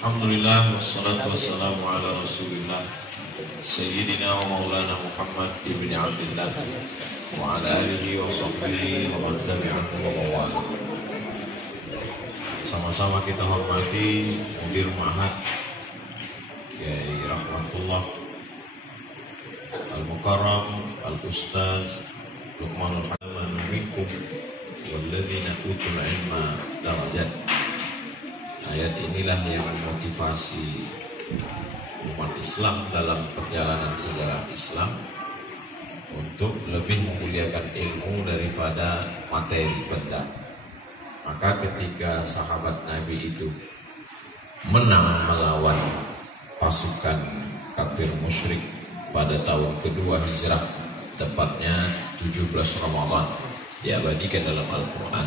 Alhamdulillah wassalatu wassalamu ala Rasulillah Sayyidina wa maulana Muhammad ibn Abdullah wa ala alihi wa sahbihi wa man tabi'ahu wa mawala. Sama-sama kita hormati Mudir Ma'had Kiai Rahmatullah Al-Mukarram Al-Ustaz Luqmanul Hakim minkum walladzina utul ilma darajat. Ayat inilah yang memotivasi umat Islam dalam perjalanan sejarah Islam untuk lebih memuliakan ilmu daripada materi benda. Maka ketika sahabat Nabi itu menang melawan pasukan kafir musyrik pada tahun kedua hijrah, tepatnya 17 Ramadan, diabadikan dalam Al-Quran,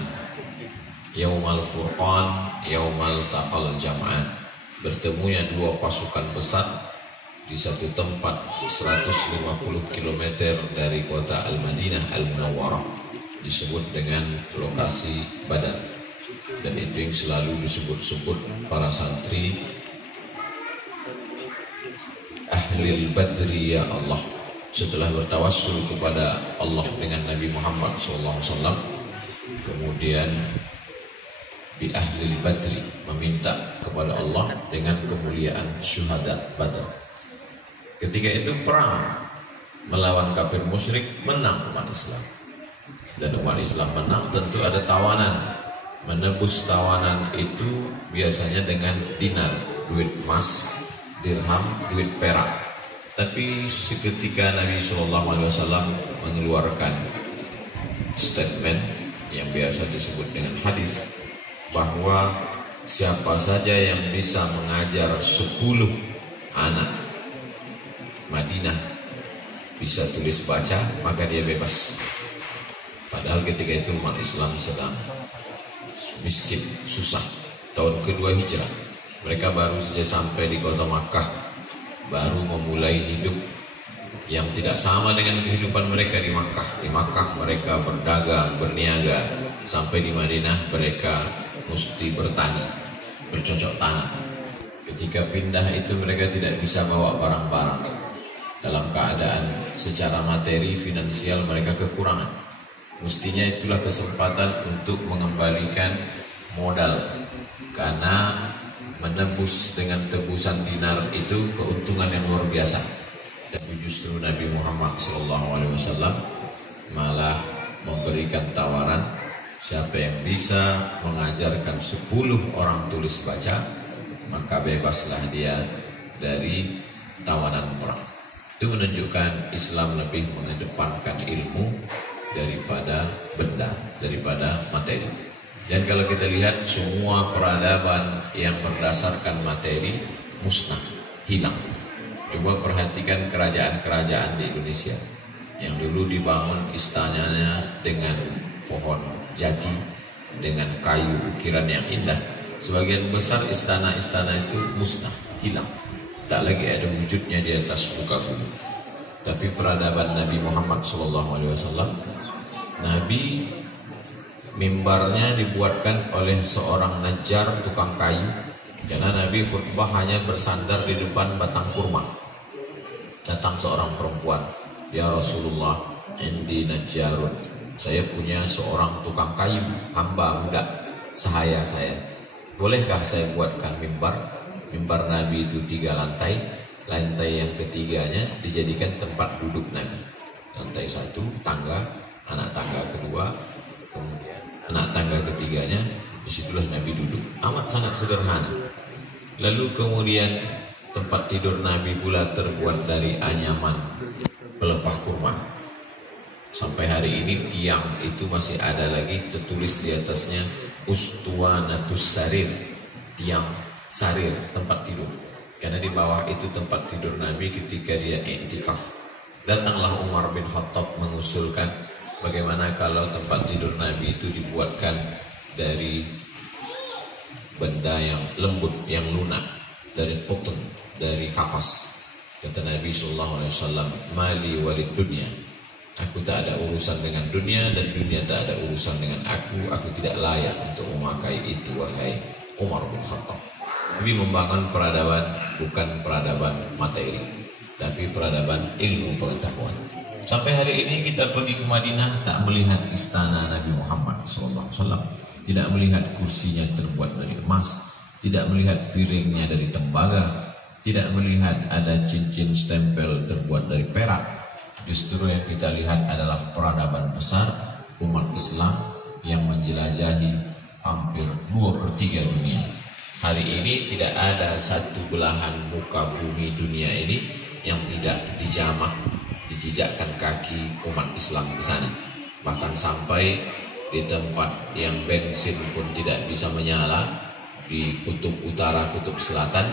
Yaumal Furqan, Yaumal Taqal Jam'an, bertemunya dua pasukan besar di satu tempat 150 km dari kota Al-Madinah Al-Munawwarah, disebut dengan lokasi Badar. Dan itu yang selalu disebut-sebut para santri Ahlil Badri ya Allah. Setelah bertawassul kepada Allah dengan Nabi Muhammad SAW, kemudian bi ahlil badri, meminta kepada Allah dengan kemuliaan syuhada Badar. Ketika itu perang melawan kafir musyrik, menang umat Islam. Dan umat Islam menang tentu ada tawanan. Menebus tawanan itu biasanya dengan dinar, duit emas, dirham, duit perak. Tapi seketika Nabi SAW mengeluarkan statement yang biasa disebut dengan hadis, bahwa siapa saja yang bisa mengajar 10 anak Madinah bisa tulis baca, maka dia bebas. Padahal ketika itu umat Islam sedang miskin, susah. Tahun kedua hijrah, mereka baru saja sampai di kota Makkah, baru memulai hidup yang tidak sama dengan kehidupan mereka di Makkah. Di Makkah mereka berdagang, berniaga, sampai di Madinah mereka mesti bertani, bercocok tanam. Ketika pindah itu mereka tidak bisa bawa barang-barang, dalam keadaan secara materi finansial mereka kekurangan. Mestinya itulah kesempatan untuk mengembalikan modal, karena menebus dengan tebusan dinar itu keuntungan yang luar biasa. Tapi justru Nabi Muhammad SAW malah memberikan tawaran, siapa yang bisa mengajarkan 10 orang tulis baca, maka bebaslah dia dari tawanan perang. Itu menunjukkan Islam lebih mengedepankan ilmu daripada benda, daripada materi. Dan kalau kita lihat semua peradaban yang berdasarkan materi musnah, hilang. Coba perhatikan kerajaan-kerajaan di Indonesia yang dulu dibangun istananya dengan pohon jati, dengan kayu ukiran yang indah. Sebagian besar istana-istana itu musnah, hilang, tak lagi ada wujudnya di atas muka bumi. Tapi peradaban Nabi Muhammad SAW, Nabi mimbarnya dibuatkan oleh seorang najjar, tukang kayu, karena Nabi khutbah hanya bersandar di depan batang kurma. Datang seorang perempuan, ya Rasulullah, indi najjarun, saya punya seorang tukang kayu, hamba budak sahaya saya, bolehkah saya buatkan mimbar? Mimbar Nabi itu 3 lantai, lantai yang ketiganya dijadikan tempat duduk Nabi. Lantai 1 tangga, anak tangga kedua, kemudian anak tangga ketiganya, disitulah Nabi duduk. Amat sangat sederhana. Lalu kemudian tempat tidur Nabi pula terbuat dari anyaman pelepah kurma. Sampai hari ini tiang itu masih ada lagi tertulis di atasnya Ustuwanatus Sarir, tiang sarir, tempat tidur. Karena di bawah itu tempat tidur Nabi ketika dia i'tikaf. Datanglah Umar bin Khattab mengusulkan, bagaimana kalau tempat tidur Nabi itu dibuatkan dari benda yang lembut, yang lunak, dari qutn, dari kapas. Kata Nabi SAW, mali walid dunya, aku tak ada urusan dengan dunia dan dunia tak ada urusan dengan aku tidak layak untuk memakai itu, wahai Umar bin Khattab. Nabi membangun peradaban bukan peradaban materi, tapi peradaban ilmu pengetahuan. Sampai hari ini kita pergi ke Madinah tak melihat istana Nabi Muhammad SAW, tidak melihat kursinya terbuat dari emas, tidak melihat piringnya dari tembaga, tidak melihat ada cincin stempel terbuat dari perak. Justru yang kita lihat adalah peradaban besar umat Islam yang menjelajahi hampir 2/3 dunia. Hari ini tidak ada satu belahan muka bumi dunia ini yang tidak dijamah, dijejakkan kaki umat Islam di sana. Bahkan sampai di tempat yang bensin pun tidak bisa menyala, di kutub utara, kutub selatan,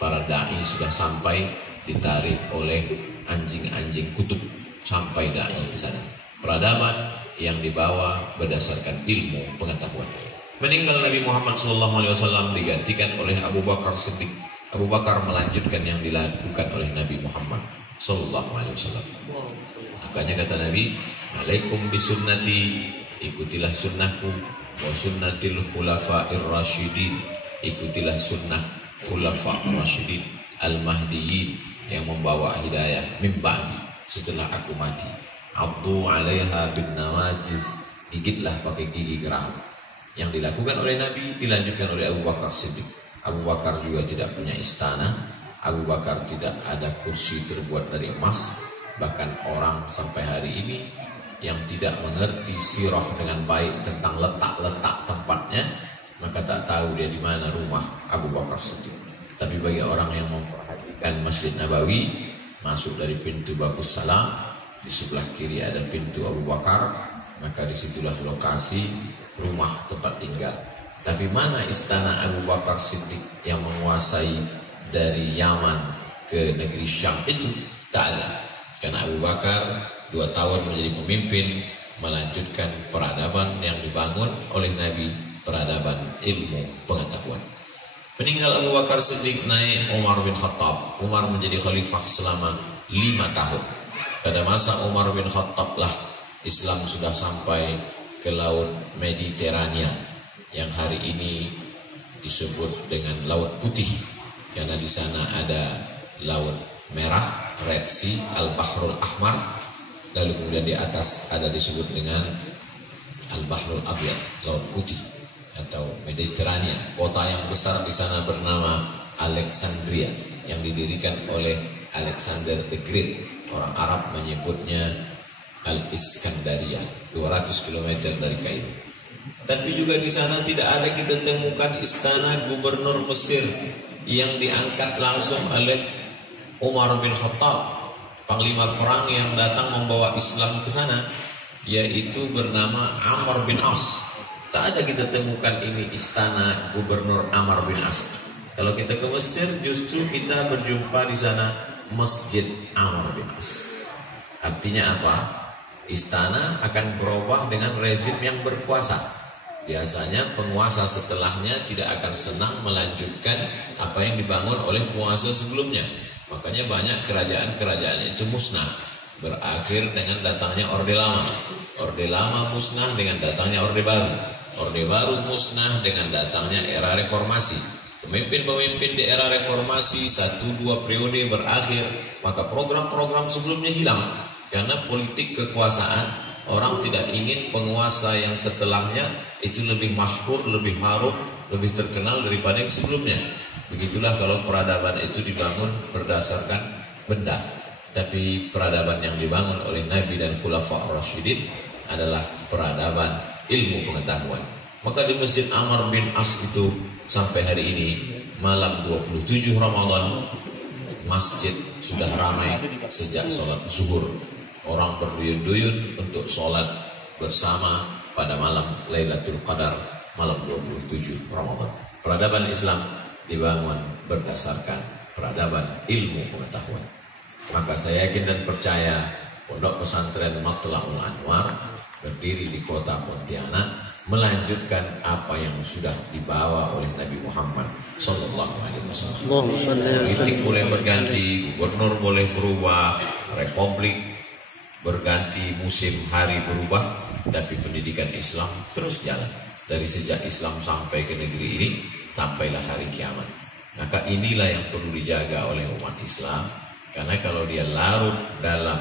para dai sudah sampai, ditarik oleh anjing-anjing kutub sampai dai ke sana. Peradaban yang dibawa berdasarkan ilmu pengetahuan. Meninggal Nabi Muhammad SAW digantikan oleh Abu Bakar Siddiq. Abu Bakar melanjutkan yang dilakukan oleh Nabi Muhammad SAW. Makanya kata Nabi, "Alaikum bisunnati, ikutilah sunnahku, wa sunnatil khulafa'ir rasyidin, ikutilah sunnah khulafa' rasyidin al-mahdiyyin yang membawa hidayah min ba'di, setelah aku mati. Abdu 'alaiha bin nawajiz, gigitlah pakai gigi geram." Yang dilakukan oleh Nabi dilanjutkan oleh Abu Bakar Siddiq. Abu Bakar juga tidak punya istana. Abu Bakar tidak ada kursi terbuat dari emas. Bahkan orang sampai hari ini yang tidak mengerti sirah dengan baik tentang letak-letak tempatnya, maka tak tahu dia di mana rumah Abu Bakar Siddiq. Tapi bagi orang yang memperhatikan Masjid Nabawi, masuk dari pintu Babus Salam, di sebelah kiri ada pintu Abu Bakar, maka disitulah lokasi rumah tempat tinggal. Tapi mana istana Abu Bakar Siddiq yang menguasai dari Yaman ke negeri Syam itu? Tak ada. Karena Abu Bakar 2 tahun menjadi pemimpin, melanjutkan peradaban yang dibangun oleh Nabi, peradaban ilmu pengetahuan. Meninggal Abu Bakar Siddiq, naik Umar bin Khattab. Umar menjadi khalifah selama 5 tahun. Pada masa Umar bin Khattab lah Islam sudah sampai ke laut Mediterania yang hari ini disebut dengan Laut Putih, karena di sana ada Laut Merah, Red Sea, Al-Bahrul Ahmar, lalu kemudian di atas ada disebut dengan Al-Bahrul Abyad, Laut Putih atau Mediterania. Kota yang besar di sana bernama Alexandria yang didirikan oleh Alexander the Great. Orang Arab menyebutnya Al-Iskandaria, 200 km dari Kairo. Tapi juga di sana tidak ada kita temukan istana gubernur Mesir yang diangkat langsung oleh Umar bin Khattab, panglima perang yang datang membawa Islam ke sana, yaitu bernama Amr bin As. Tak ada kita temukan ini istana gubernur Amr bin As. Kalau kita ke Mesir, justru kita berjumpa di sana Masjid Amr bin As. Artinya apa? Istana akan berubah dengan rezim yang berkuasa. Biasanya penguasa setelahnya tidak akan senang melanjutkan apa yang dibangun oleh penguasa sebelumnya. Makanya banyak kerajaan-kerajaan itu musnah, berakhir dengan datangnya Orde Lama. Orde Lama musnah dengan datangnya Orde Baru. Orde Baru musnah dengan datangnya era reformasi. Pemimpin-pemimpin di era reformasi 1-2 periode berakhir, maka program-program sebelumnya hilang. Karena politik kekuasaan, orang tidak ingin penguasa yang setelahnya itu lebih masyhur, lebih harum, lebih terkenal daripada yang sebelumnya. Begitulah kalau peradaban itu dibangun berdasarkan benda. Tapi peradaban yang dibangun oleh Nabi dan Khulafa' Rasyidin adalah peradaban ilmu pengetahuan. Maka di Masjid Amr bin As itu sampai hari ini malam 27 Ramadan masjid sudah ramai sejak sholat zuhur. Orang berduyun-duyun untuk sholat bersama pada malam Lailatul Qadar, malam 27 Ramadan. Peradaban Islam dibangun berdasarkan peradaban ilmu pengetahuan. Maka saya yakin dan percaya Pondok Pesantren Matla'ul Anwar berdiri di kota Pontianak melanjutkan apa yang sudah dibawa oleh Nabi Muhammad Sallallahu Alaihi Wasallam. Politik boleh berganti, gubernur boleh berubah, republik berganti, musim hari berubah, tapi pendidikan Islam terus jalan dari sejak Islam sampai ke negeri ini sampailah hari kiamat. Maka inilah yang perlu dijaga oleh umat Islam. Karena kalau dia larut dalam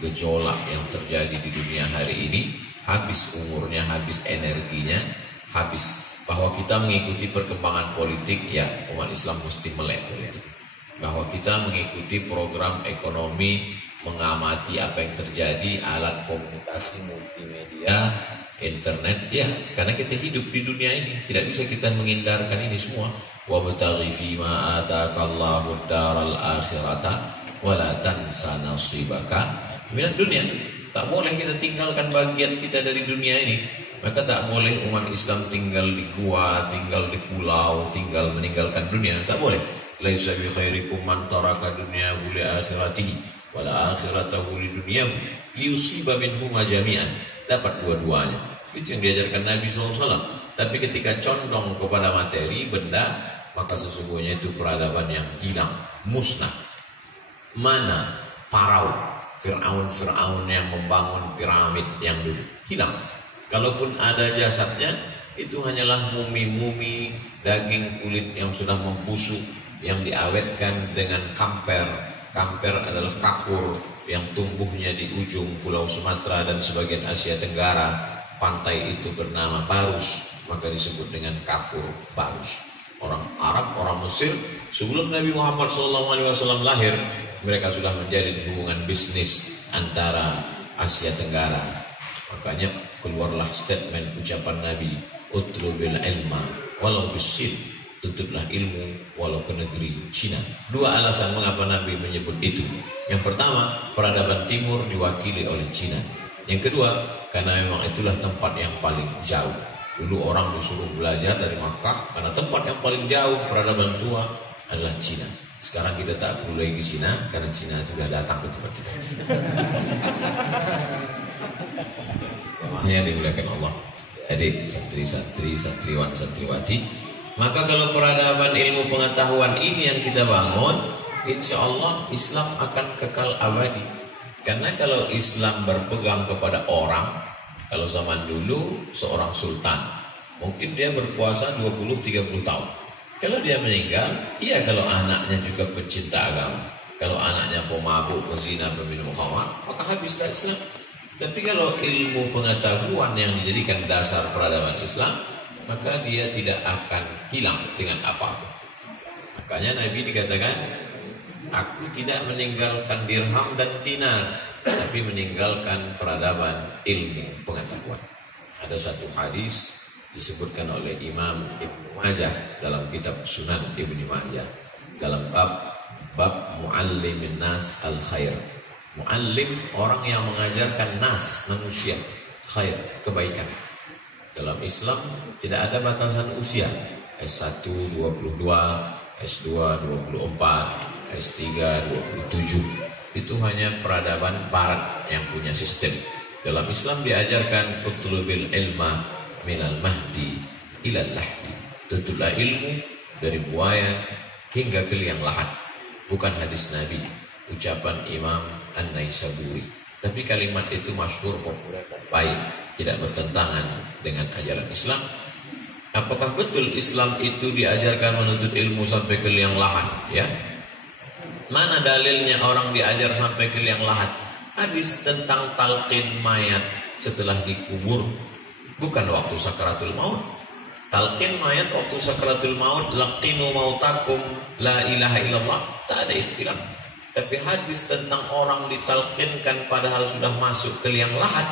gejolak yang terjadi di dunia hari ini, habis umurnya, habis energinya, habis. Bahwa kita mengikuti perkembangan politik, ya umat Islam mesti melek politik. Bahwa kita mengikuti program ekonomi, mengamati apa yang terjadi, alat komunikasi multimedia, internet, ya karena kita hidup di dunia ini, tidak bisa kita menghindarkan ini semua. Wabtaghi fima ataakallahu ad-daral akhirata wala tansa nasibaka minad dunya. Tak boleh kita tinggalkan bagian kita dari dunia ini. Maka tak boleh umat Islam tinggal di gua, tinggal di pulau, tinggal meninggalkan dunia. Tak boleh. Laisa bi khairikum man taraka dunyahu li akhiratihi wala akhiratahu li dunyahu liyusiba minhuma jami'an. Dapat dua-duanya. Itu yang diajarkan Nabi SAW. Tapi ketika condong kepada materi, benda, maka sesungguhnya itu peradaban yang hilang, musnah. Mana Parau, Fir'aun yang membangun piramid yang dulu, hilang. Kalaupun ada jasadnya, itu hanyalah mumi-mumi, daging kulit yang sudah membusuk, yang diawetkan dengan kamper. Kamper adalah kapur yang tumbuhnya di ujung pulau Sumatera dan sebagian Asia Tenggara. Pantai itu bernama Barus, maka disebut dengan kapur Barus. Orang Arab, orang Mesir, sebelum Nabi Muhammad SAW lahir, mereka sudah menjalin hubungan bisnis antara Asia Tenggara. Makanya keluarlah statement ucapan Nabi, utlubil ilma walau bisin, tutuplah ilmu walau ke negeri Cina. Dua alasan mengapa Nabi menyebut itu. Yang pertama, peradaban timur diwakili oleh Cina. Yang kedua, karena memang itulah tempat yang paling jauh. Dulu orang disuruh belajar dari Makkah, karena tempat yang paling jauh peradaban tua adalah Cina. Sekarang kita tak perlu lagi ke Cina, karena Cina sudah datang ke tempat kita. Yang dimuliakan Allah. Jadi santri-santri, santriwan, santriwati, maka kalau peradaban ilmu pengetahuan ini yang kita bangun, insya Allah Islam akan kekal abadi. Karena kalau Islam berpegang kepada orang, kalau zaman dulu seorang sultan, mungkin dia berpuasa 20-30 tahun. Kalau dia meninggal, iya kalau anaknya juga pencinta agama. Kalau anaknya pemabuk, pezina, peminum khamar, maka habislah Islam. Tapi kalau ilmu pengetahuan yang dijadikan dasar peradaban Islam, maka dia tidak akan hilang dengan apapun. Makanya Nabi dikatakan, aku tidak meninggalkan dirham dan dinar, tapi meninggalkan peradaban ilmu pengetahuan. Ada satu hadis disebutkan oleh Imam Ibnu Majah dalam kitab Sunan Ibnu Majah dalam bab muallimin nas al khair. Muallim, orang yang mengajarkan nas, manusia, khair, kebaikan. Dalam Islam tidak ada batasan usia. S1 22, S2 24, S3 27. Itu hanya peradaban barat yang punya sistem. Dalam Islam diajarkan utlubil ilma minal mahdi ilal lahdi. Tutuplah ilmu dari buayan hingga ke liang lahat. Bukan hadis Nabi, ucapan Imam An-Naisaburi. Tapi kalimat itu masyhur, populer, baik, tidak bertentangan dengan ajaran Islam. Apakah betul Islam itu diajarkan menuntut ilmu sampai ke liang lahat? Ya. Mana dalilnya orang diajar sampai ke liang lahat? Hadis tentang talqin mayat setelah dikubur, bukan waktu sakaratul maut. Talqin mayat waktu sakaratul maut, laqinu mautakum la ilaha illallah, tak ada ikhtilaf. Tapi hadis tentang orang ditalqinkan padahal sudah masuk ke liang lahat,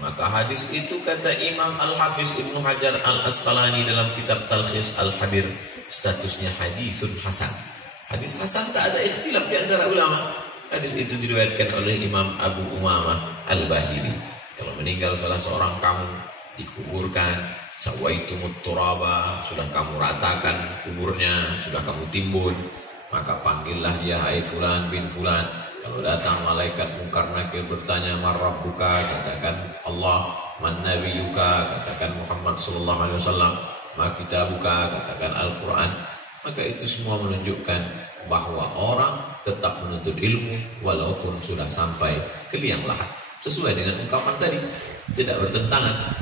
maka hadis itu kata Imam Al-Hafiz Ibnu Hajar Al-Asqalani dalam kitab Talkhis Al-Habir, statusnya hadisun hasan. Hadis hasan tak ada ikhtilaf di antara ulama. Hadis itu diriwayatkan oleh Imam Abu Umamah Al-Bahili. Kalau meninggal salah seorang kamu, dikuburkan, sawaitumut turaba, sudah kamu ratakan kuburnya, sudah kamu timbun, maka panggillah dia, hai fulan bin fulan. Kalau datang malaikat mungkar nakir bertanya, man rabbuka, katakan Allah. Man nabiyuka, katakan Muhammad sallallahu alaihi wasallam. Ma kitabuka, katakan Al-Quran. Maka itu semua menunjukkan bahwa orang tetap menuntut ilmu walaupun sudah sampai ke liang lahat. Sesuai dengan ungkapan tadi, tidak bertentangan.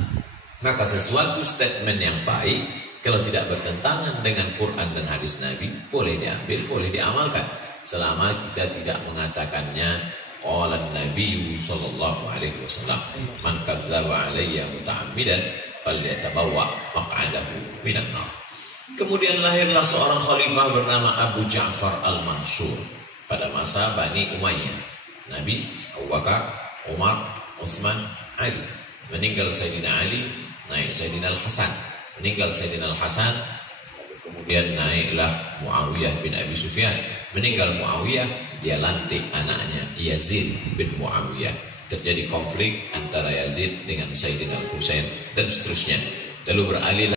Maka sesuatu statement yang baik Kalau tidak bertentangan dengan Quran dan hadis Nabi, boleh diambil, boleh diamalkan. Selama kita tidak mengatakannya qala Nabi sallallahu alaihi wasallam, man kadzdzaba alayya muta'ammidan falyatabawwa maq'adahu minan nar. Kemudian lahirlah seorang khalifah bernama Abu Ja'far Al-Mansur pada masa Bani Umayyah. Nabi, Abu Bakar, Umar, Utsman, Ali. Meninggal Sayyidina Ali, naik Sayyidina Al-Hasan. Meninggal Sayyidina Al-Hasan, kemudian naiklah Muawiyah bin Abi Sufyan. Meninggal Muawiyah, dia lantik anaknya Yazid bin Muawiyah. Terjadi konflik antara Yazid dengan Sayyidina Al-Husain dan seterusnya. Lalu beralih